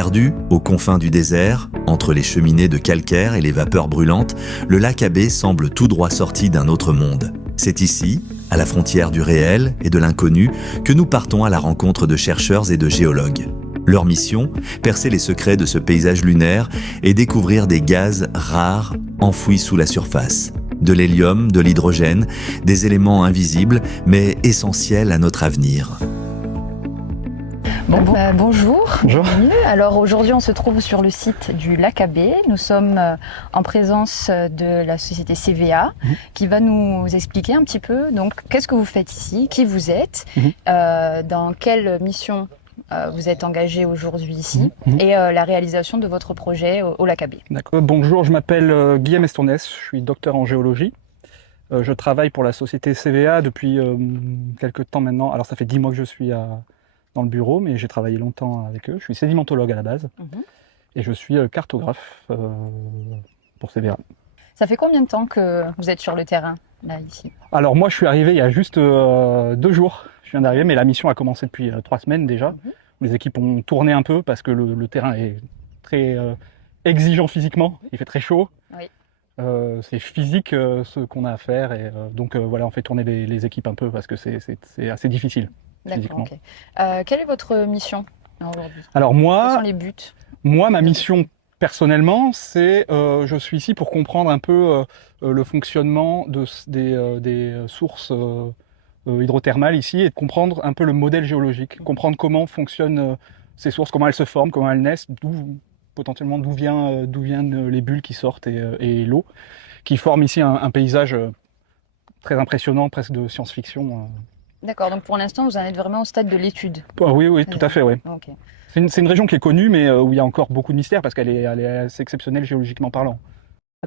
Perdu aux confins du désert, entre les cheminées de calcaire et les vapeurs brûlantes, le lac Abbé semble tout droit sorti d'un autre monde. C'est ici, à la frontière du réel et de l'inconnu, que nous partons à la rencontre de chercheurs et de géologues. Leur mission, percer les secrets de ce paysage lunaire et découvrir des gaz rares enfouis sous la surface. De l'hélium, de l'hydrogène, des éléments invisibles mais essentiels à notre avenir. Bonjour. Bonjour. Bienvenue. Alors aujourd'hui on se trouve sur le site du lac Abbé. Nous sommes en présence de la société CVA qui va nous expliquer un petit peu donc qu'est-ce que vous faites ici, qui vous êtes, dans quelle mission vous êtes engagé aujourd'hui ici et la réalisation de votre projet au lac Abbé. D'accord. Bonjour, je m'appelle Guillaume Estournès, je suis docteur en géologie. Je travaille pour la société CVA depuis quelques temps maintenant. Alors ça fait 10 mois que je suis dans le bureau, mais j'ai travaillé longtemps avec eux. Je suis sédimentologue à la base et je suis cartographe pour CVA. Ça fait combien de temps que vous êtes sur le terrain, là, ici? Alors moi, je suis arrivé il y a juste 2 jours. Je viens d'arriver, mais la mission a commencé depuis 3 semaines déjà. Les équipes ont tourné un peu parce que le terrain est très exigeant physiquement. Il fait très chaud. Oui. C'est physique ce qu'on a à faire. Et, donc voilà, on fait tourner les équipes un peu parce que c'est assez difficile. D'accord, ok. Quelle est votre mission aujourd'hui? Alors Quels moi, sont les buts? ma mission personnellement, c'est je suis ici pour comprendre un peu le fonctionnement des sources hydrothermales ici et de comprendre un peu le modèle géologique, comprendre comment fonctionnent ces sources, comment elles se forment, comment elles naissent, potentiellement d'où viennent les bulles qui sortent et l'eau, qui forment ici un paysage très impressionnant, presque de science-fiction. D'accord, donc pour l'instant vous en êtes vraiment au stade de l'étude. Oui, tout à fait, oui. Okay. C'est une région qui est connue, mais où il y a encore beaucoup de mystères parce qu'elle est assez exceptionnelle géologiquement parlant.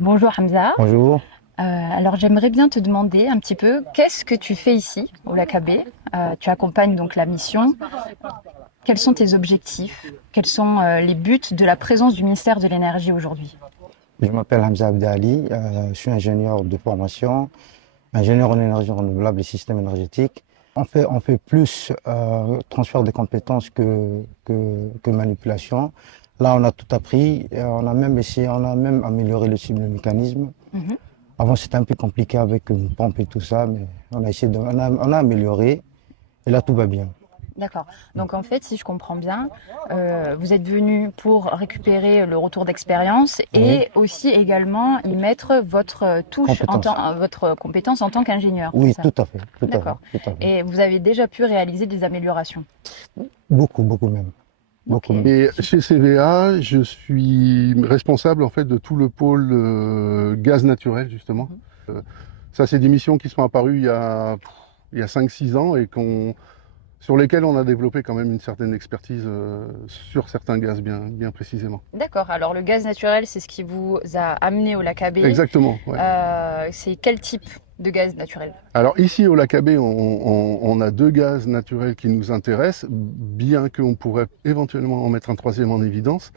Bonjour Hamza. Bonjour. Alors j'aimerais bien te demander un petit peu, qu'est-ce que tu fais ici au lac Abbé? Tu accompagnes donc la mission. Quels sont tes objectifs? Quels sont les buts de la présence du ministère de l'Énergie aujourd'hui? Je m'appelle Hamza Abdali, je suis ingénieur de formation, ingénieur en énergie renouvelable et système énergétique. On fait plus transfert de compétences que manipulation. Là, on a tout appris, et on a même amélioré le mécanisme. Avant, c'était un peu compliqué avec une pompe et tout ça, mais on a amélioré, et là, tout va bien. D'accord. Donc en fait, si je comprends bien, vous êtes venu pour récupérer le retour d'expérience et aussi également y mettre votre touche, votre compétence en tant qu'ingénieur. Oui, tout à fait. D'accord. Et vous avez déjà pu réaliser des améliorations? Beaucoup même. Beaucoup. Okay. Et chez CVA, je suis responsable en fait de tout le pôle gaz naturel justement. Ça, c'est des missions qui sont apparues il y a 5-6 ans et sur lesquelles on a développé quand même une certaine expertise sur certains gaz bien précisément. D'accord. Alors le gaz naturel, c'est ce qui vous a amené au lac Abbé. Exactement. Ouais. C'est quel type de gaz naturel? Alors ici au lac Abbé, on a 2 gaz naturels qui nous intéressent, bien qu'on pourrait éventuellement en mettre un 3e en évidence.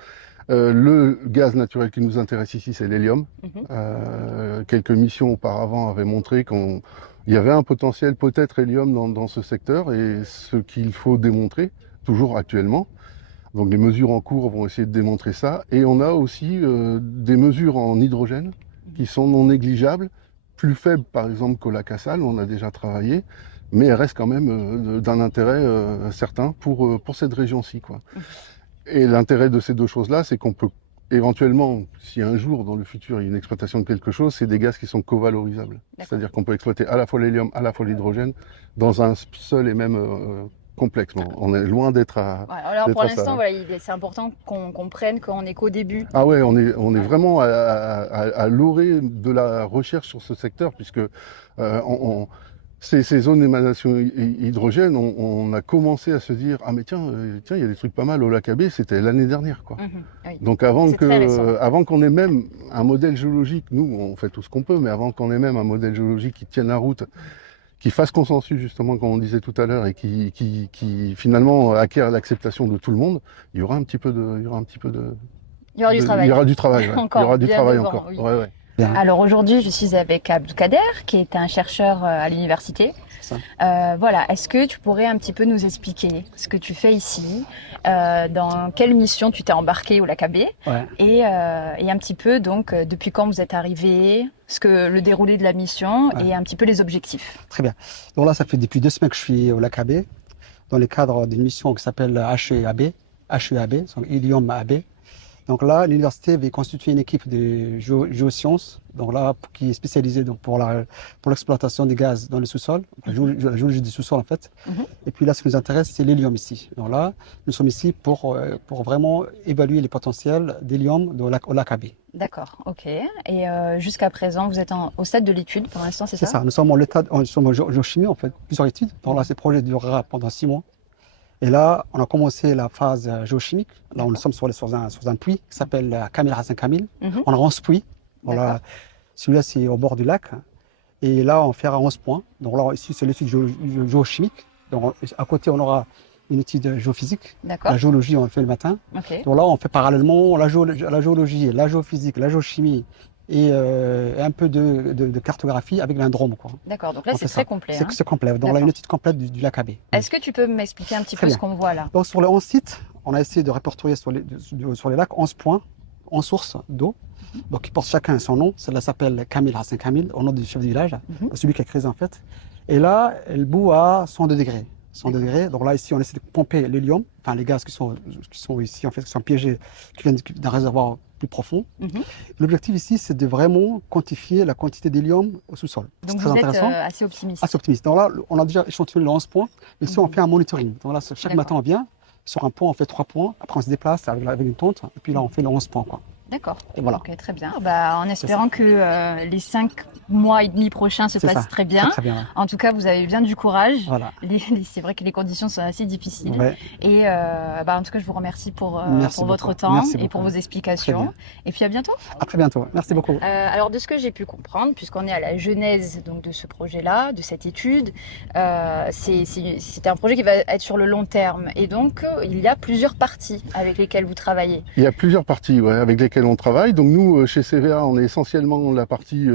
Le gaz naturel qui nous intéresse ici, c'est l'hélium. Quelques missions auparavant avaient montré qu'il y avait un potentiel peut-être hélium dans ce secteur, et ce qu'il faut démontrer, toujours actuellement. Donc les mesures en cours vont essayer de démontrer ça. Et on a aussi des mesures en hydrogène qui sont non négligeables, plus faibles par exemple qu'au lac Assal, on a déjà travaillé, mais elles restent quand même d'un intérêt certain pour cette région-ci, quoi. Et l'intérêt de ces 2 choses-là, c'est qu'on peut éventuellement, si un jour dans le futur il y a une exploitation de quelque chose, c'est des gaz qui sont covalorisables. C'est-à-dire qu'on peut exploiter à la fois l'hélium, à la fois l'hydrogène dans un seul et même complexe. On est loin d'être à... Alors pour l'instant, voilà, c'est important qu'on comprenne qu'on n'est qu'au début. Ah ouais, on est vraiment à l'orée de la recherche sur ce secteur, puisque ces zones d'émanation hydrogène, on a commencé à se dire « Ah mais tiens, il y a des trucs pas mal au lac Abbé », c'était l'année dernière, quoi. Oui. Donc avant qu'on ait même un modèle géologique, nous on fait tout ce qu'on peut, mais avant qu'on ait même un modèle géologique qui tienne la route, qui fasse consensus justement, comme on disait tout à l'heure, et qui finalement acquiert l'acceptation de tout le monde, il y aura un petit peu de... Il y aura du travail. Il y aura du travail, ouais. Encore, il y aura du bien travail devant, encore. oui. Ouais. Alors aujourd'hui, je suis avec Abdoukader, qui est un chercheur à l'université. Voilà, est-ce que tu pourrais un petit peu nous expliquer ce que tu fais ici, dans quelle mission tu t'es embarqué au lac Abbé, et un petit peu donc depuis quand vous êtes arrivé, le déroulé de la mission et un petit peu les objectifs. Très bien. Donc là, ça fait depuis 2 semaines que je suis au lac Abbé, dans le cadre d'une mission qui s'appelle HEAB, donc Hélium AB. Donc là, l'université va constituer une équipe de géosciences, donc là, qui est spécialisée donc, pour l'exploitation des gaz dans le sous-sol, la géologie du sous-sol en fait. Et puis là, ce qui nous intéresse, c'est l'hélium ici. Donc là, nous sommes ici pour vraiment évaluer les potentiels d'hélium au lac Abbé. D'accord, ok. Et jusqu'à présent, vous êtes au stade de l'étude pour l'instant, c'est ça? C'est ça, nous sommes en géochimie, en fait, plusieurs études. Donc là, ce projet durera pendant 6 mois. Et là, on a commencé la phase géochimique. Là, nous sommes sur un puits qui s'appelle Kamil Hassan Kamil. On a 11 puits. Voilà. Celui-là, c'est au bord du lac. Et là, on fera 11 points. Donc là, ici, c'est l'étude géochimique. Donc à côté, on aura une étude géophysique. La géologie, on le fait le matin. Donc là, on fait parallèlement la géologie, la géophysique, la géochimie et un peu de cartographie avec l'indrome. D'accord, donc là c'est très complet. C'est complet, donc là une étude complète du lac Abbé. Est-ce que tu peux m'expliquer un petit peu ce qu'on voit là? Donc sur les 11 sites, on a essayé de répertorier sur les lacs 11 points, 11 sources d'eau, donc qui portent chacun son nom. Celle-là s'appelle Kamil Hassan Kamil, au nom du chef du village, celui qui a créé en fait. Et là, elle bout à 102 degrés. 102 degrés. Donc là, ici, on essaie de pomper l'hélium, enfin les gaz qui sont ici, en fait, qui sont piégés, qui viennent d'un réservoir plus profond. L'objectif ici, c'est de vraiment quantifier la quantité d'hélium au sous-sol. Donc vous êtes assez optimiste. Assez optimiste. Donc là, on a déjà échantillonné les 11 points, mais ici, on fait un monitoring. Donc là, chaque matin, on vient, sur un point, on fait 3 points, après on se déplace avec une tonte, et puis là, on fait les 11 points. D'accord. Et voilà. Ok, très bien. En espérant que les 5 mois et demi prochains se passent très bien. Très bien. En tout cas, vous avez bien du courage. Voilà. C'est vrai que les conditions sont assez difficiles. Ouais. Et en tout cas, je vous remercie pour votre temps et pour vos explications. Et puis à bientôt. À très bientôt. Merci beaucoup. Alors de ce que j'ai pu comprendre, puisqu'on est à la genèse donc, de ce projet-là, de cette étude, c'est un projet qui va être sur le long terme. Et donc, il y a plusieurs parties avec lesquelles vous travaillez. Il y a plusieurs parties avec lesquelles on travaille. Donc nous, chez CVA, on est essentiellement la partie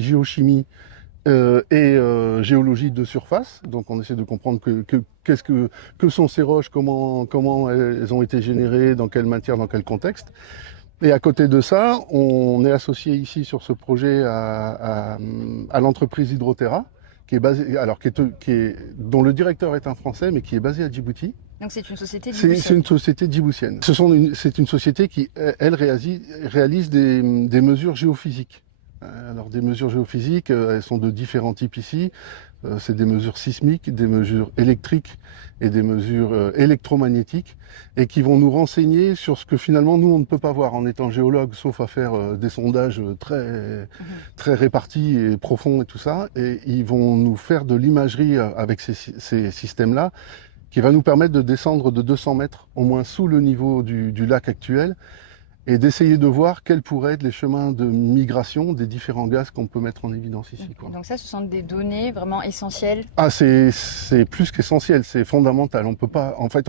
géochimie et géologie de surface. Donc on essaie de comprendre que sont ces roches, comment elles ont été générées, dans quelle matière, dans quel contexte. Et à côté de ça, on est associé ici sur ce projet à l'entreprise Hydroterra, dont le directeur est un Français, mais qui est basé à Djibouti. Donc c'est une société djiboutienne. C'est une société djiboutienne. C'est une société qui, elle, réalise des mesures géophysiques. Alors des mesures géophysiques, elles sont de différents types ici. C'est des mesures sismiques, des mesures électriques et des mesures électromagnétiques, et qui vont nous renseigner sur ce que finalement nous on ne peut pas voir en étant géologue, sauf à faire des sondages très répartis et profonds et tout ça. Et ils vont nous faire de l'imagerie avec ces systèmes-là, qui va nous permettre de descendre de 200 mètres au moins sous le niveau du lac actuel, et d'essayer de voir quels pourraient être les chemins de migration des différents gaz qu'on peut mettre en évidence ici. Donc ça, ce sont des données vraiment essentielles? C'est plus qu'essentiel, c'est fondamental. On peut pas, en fait,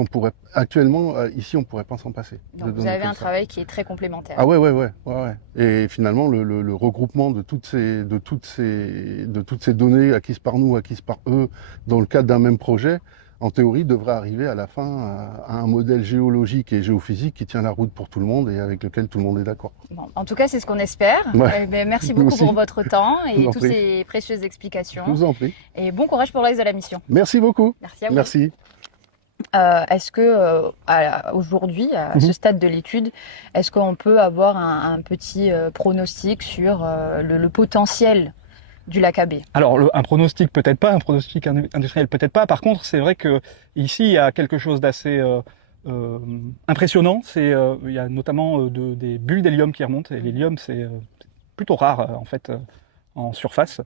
actuellement, ici, on pourrait pas s'en passer. Donc vous avez un travail qui est très complémentaire. Ah ouais. Et finalement, le regroupement de toutes ces données acquises par nous, acquises par eux, dans le cadre d'un même projet, en théorie, devrait arriver à la fin à un modèle géologique et géophysique qui tient la route pour tout le monde et avec lequel tout le monde est d'accord. Bon, en tout cas, c'est ce qu'on espère. Merci beaucoup pour votre temps et toutes ces précieuses explications. Je vous en prie. Et bon courage pour le reste de la mission. Merci beaucoup. Merci à vous. Merci. Est-ce que aujourd'hui, à ce stade de l'étude, est-ce qu'on peut avoir un petit pronostic sur le potentiel du lac Abbé? Alors un pronostic peut-être pas, un pronostic industriel peut-être pas. Par contre, c'est vrai que ici il y a quelque chose d'assez impressionnant. Il y a notamment des bulles d'hélium qui remontent. Et l'hélium c'est plutôt rare en fait en surface.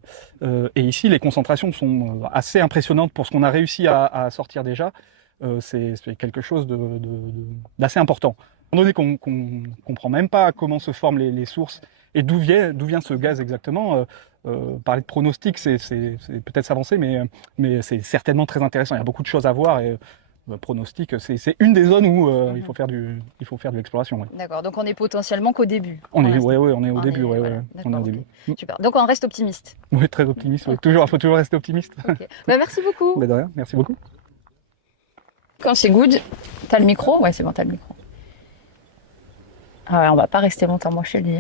Et ici les concentrations sont assez impressionnantes pour ce qu'on a réussi à sortir déjà. C'est quelque chose d'assez important. Étant donné qu'on comprend même pas comment se forment les sources et d'où vient ce gaz exactement. Parler de pronostic, c'est peut-être s'avancer, mais c'est certainement très intéressant. Il y a beaucoup de choses à voir et pronostic, c'est une des zones où il faut faire de l'exploration. Ouais. D'accord, donc on est potentiellement qu'au début. On est, pour l'instant. on est au début. voilà, On est au d'accord, début. ok. Super. Donc on reste optimiste. Oui, très optimiste. Ouais. Il faut toujours rester optimiste. Ok. Bah, merci beaucoup. Mais de rien, merci beaucoup. Quand c'est good, t'as le micro? Ouais, c'est bon, t'as le micro. Ah ouais, on va pas rester longtemps, moi je te le dis.